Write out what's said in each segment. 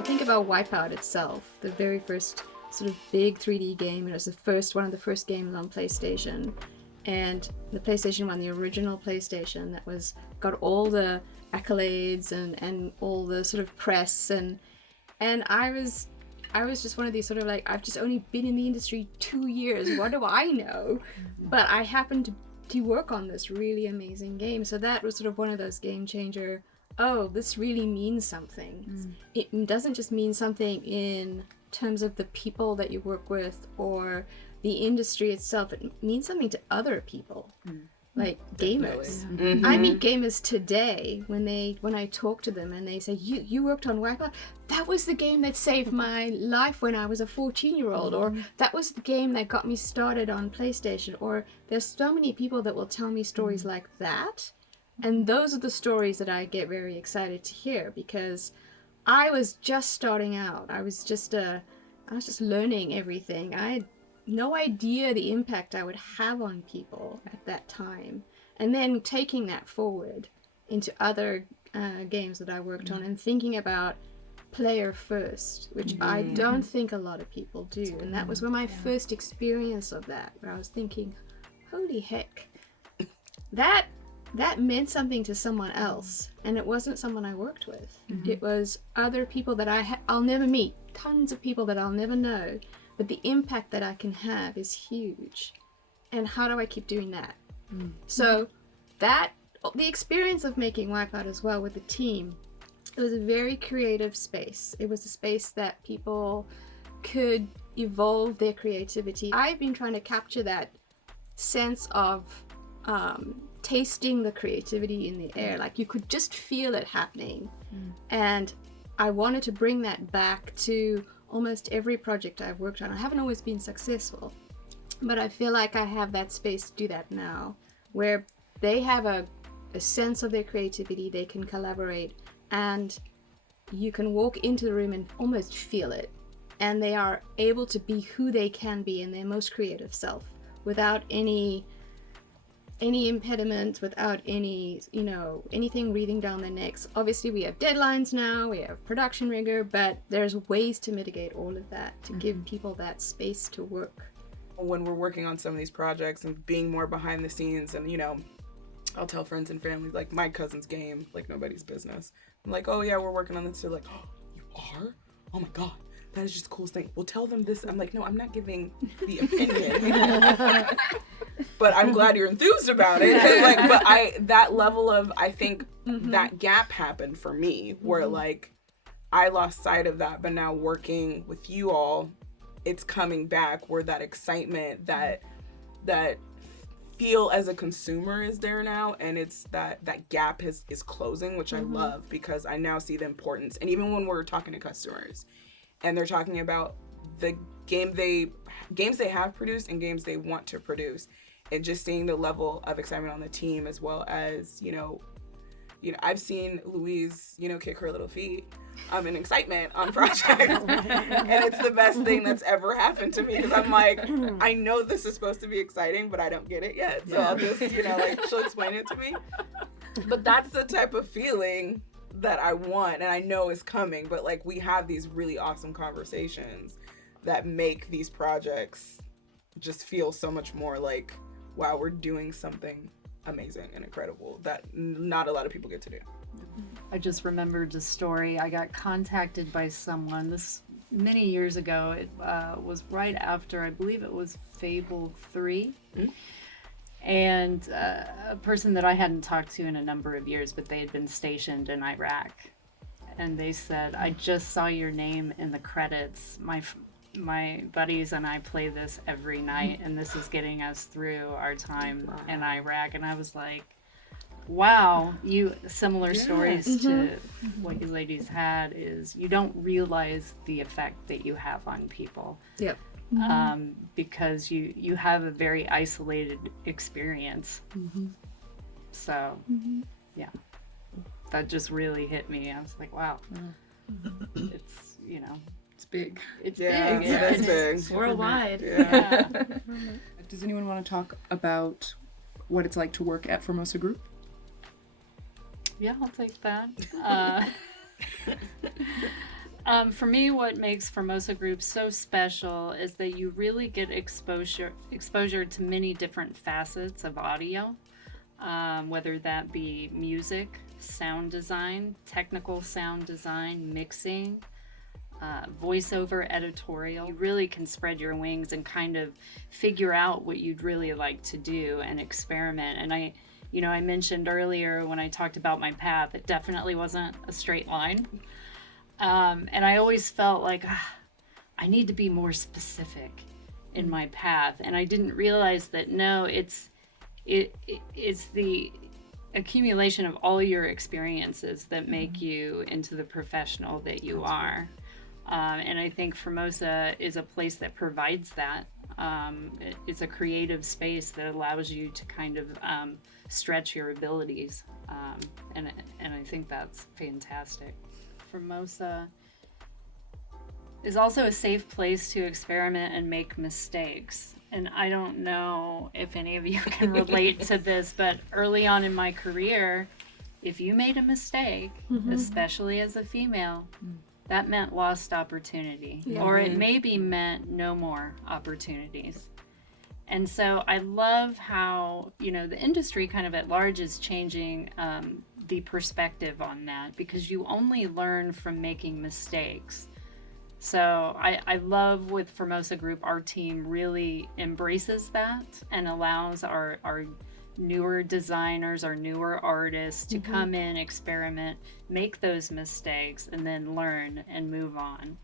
I think about Wipeout itself, the very first sort of big 3D game. It was one of the first games on PlayStation, and the PlayStation 1, the original PlayStation, that got all the accolades and all the sort of press, and I was just one of these sort of like, I've just only been in the industry 2 years, what do I know? But I happened to work on this really amazing game, so that was sort of one of those game changer. Oh, this really means something. It doesn't just mean something in terms of the people that you work with or the industry itself. It means something to other people, like gamers. I meet gamers today when I talk to them and they say, you worked on Wipeout? That was the game that saved my life when I was a 14-year-old, or that was the game that got me started on PlayStation. Or there's so many people that will tell me stories like that. And those are the stories that I get very excited to hear, because I was just starting out. I was just learning everything. I had no idea the impact I would have on people at that time. And then taking that forward into other games that I worked on and thinking about player first, which I don't think a lot of people do. And that was my first experience of that, where I was thinking, holy heck, that meant something to someone else, and it wasn't someone I worked with. It was other people that I'll never meet, tons of people that I'll never know, but the impact that I can have is huge. And how do I keep doing that? So the experience of making Wipeout as well with the team, it was a very creative space. It was a space that people could evolve their creativity. I've been trying to capture that sense of tasting the creativity in the air, like you could just feel it happening. And I wanted to bring that back to almost every project I've worked on. I haven't always been successful, but I feel like I have that space to do that now, where they have a sense of their creativity, they can collaborate, and you can walk into the room and almost feel it, and they are able to be who they can be in their most creative self without any impediment, without anything breathing down their necks. Obviously we have deadlines now, we have production rigor, but there's ways to mitigate all of that, to give people that space to work. When we're working on some of these projects and being more behind the scenes, and I'll tell friends and family, like my cousin's game, like nobody's business. I'm like, oh yeah, we're working on this. They're like, oh, you are? Oh my God, that is just the coolest thing. Well, tell them this. I'm like, no, I'm not giving the opinion. But I'm glad you're enthused about it. That level of, I think that gap happened for me, where like I lost sight of that, but now working with you all, it's coming back, where that excitement, that feel as a consumer is there now, and it's that gap is closing, which I love, because I now see the importance. And even when we're talking to customers and they're talking about the games they have produced and games they want to produce, and just seeing the level of excitement on the team, as well as I've seen Louise kick her little feet in excitement on projects, and it's the best thing that's ever happened to me, because I'm like, I know this is supposed to be exciting, but I don't get it yet, so I'll just she'll explain it to me. But that's the type of feeling that I want, and I know is coming. But like, we have these really awesome conversations that make these projects just feel so much more like, wow, we're doing something amazing and incredible that not a lot of people get to do. I just remembered a story. I got contacted by someone this many years ago. It was right after, I believe it was Fable 3. And a person that I hadn't talked to in a number of years, but they had been stationed in Iraq. And they said, I just saw your name in the credits. My buddies and I play this every night, and this is getting us through our time in Iraq. And I was like, wow, similar stories to what you ladies had, is you don't realize the effect that you have on people. Yep. Because you have a very isolated experience. So, yeah, that just really hit me. I was like, wow, it's, it's big. It's big. It's big. Worldwide. Yeah. Does anyone want to talk about what it's like to work at Formosa Group? Yeah, I'll take that. For me, what makes Formosa Group so special is that you really get exposure to many different facets of audio, whether that be music, sound design, technical sound design, mixing, voiceover, editorial. You really can spread your wings and kind of figure out what you'd really like to do and experiment. And I mentioned earlier when I talked about my path, it definitely wasn't a straight line. And I always felt like I need to be more specific in my path. And I didn't realize that it's the accumulation of all your experiences that make you into the professional that you are. And I think Formosa is a place that provides that. It's a creative space that allows you to kind of stretch your abilities. And I think that's fantastic. Formosa is also a safe place to experiment and make mistakes. And I don't know if any of you can relate to this, but early on in my career, if you made a mistake, especially as a female, that meant lost opportunity, or it maybe meant no more opportunities. And so I love how, the industry kind of at large is changing the perspective on that, because you only learn from making mistakes. So I love with Formosa Group, our team really embraces that and allows our newer designers, our newer artists to come in, experiment, make those mistakes, and then learn and move on.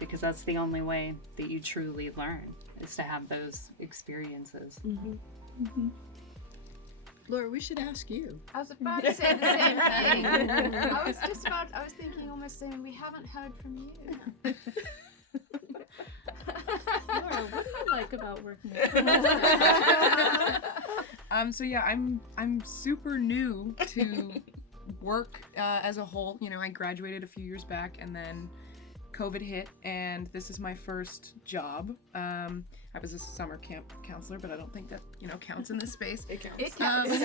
Because that's the only way that you truly learn, is to have those experiences. Laura, we should ask you. I was about to say the same thing. I was thinking almost saying, we haven't heard from you. Laura, what do you like about working with So yeah, I'm super new to work as a whole. I graduated a few years back, and then COVID hit, and this is my first job. I was a summer camp counselor, but I don't think that counts in this space. It counts. It counts. It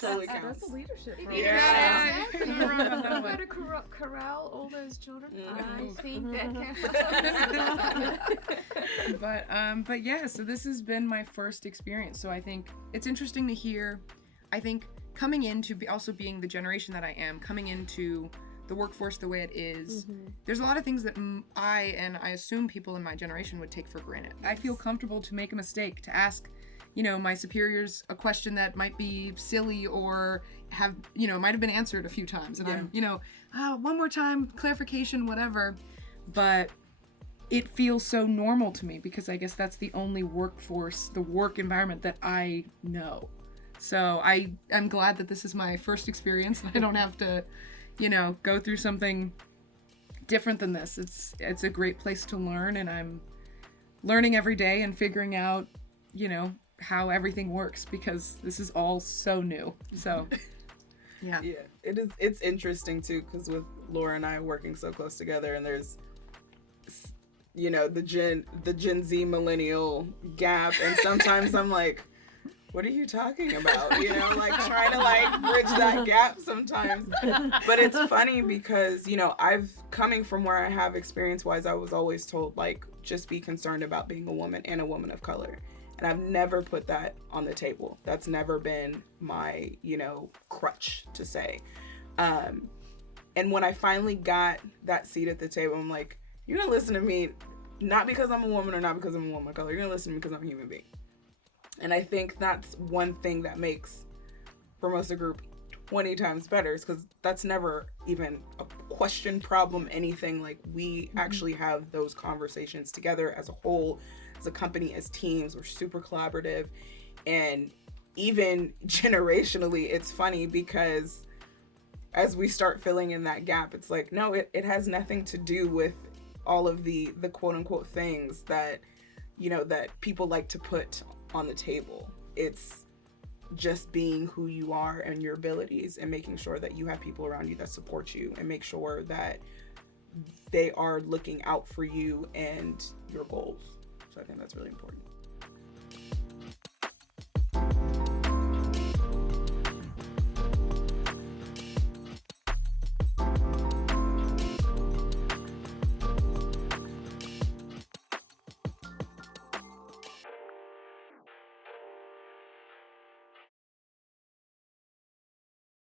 totally That's counts. a leadership role. Yeah. You're not wrong about that Go one. to corral all those children. I Oof. think that counts. But yeah, so this has been my first experience. So I think it's interesting to hear. I think coming into also being the generation that I am, coming into the workforce the way it is, there's a lot of things that I assume people in my generation would take for granted. I feel comfortable to make a mistake, to ask, my superiors a question that might be silly or might have been answered a few times, and I'm, one more time, clarification, whatever. But it feels so normal to me, because I guess that's the only workforce, the work environment that I know. So I'm glad that this is my first experience, and I don't have to go through something different than this. It's a great place to learn, and I'm learning every day and figuring out, how everything works, because this is all so new. So yeah. It's interesting too, because with Laura and I working so close together, and there's the Gen Z millennial gap, and sometimes I'm like, what are you talking about? Trying to bridge that gap sometimes. But it's funny because, I've coming from where I have experience-wise, I was always told, just be concerned about being a woman and a woman of color. And I've never put that on the table. That's never been my, crutch to say. And when I finally got that seat at the table, I'm like, you're going to listen to me, not because I'm a woman or not because I'm a woman of color. You're going to listen to me because I'm a human being. And I think that's one thing that makes Formosa Group 20 times better, is because that's never even a question, problem, anything. We actually have those conversations together as a whole, as a company, as teams. We're super collaborative. And even generationally, it's funny because as we start filling in that gap, it's like, no, it has nothing to do with all of the quote unquote things that, that people like to put on the table. It's just being who you are and your abilities, and making sure that you have people around you that support you, and make sure that they are looking out for you and your goals. So I think that's really important.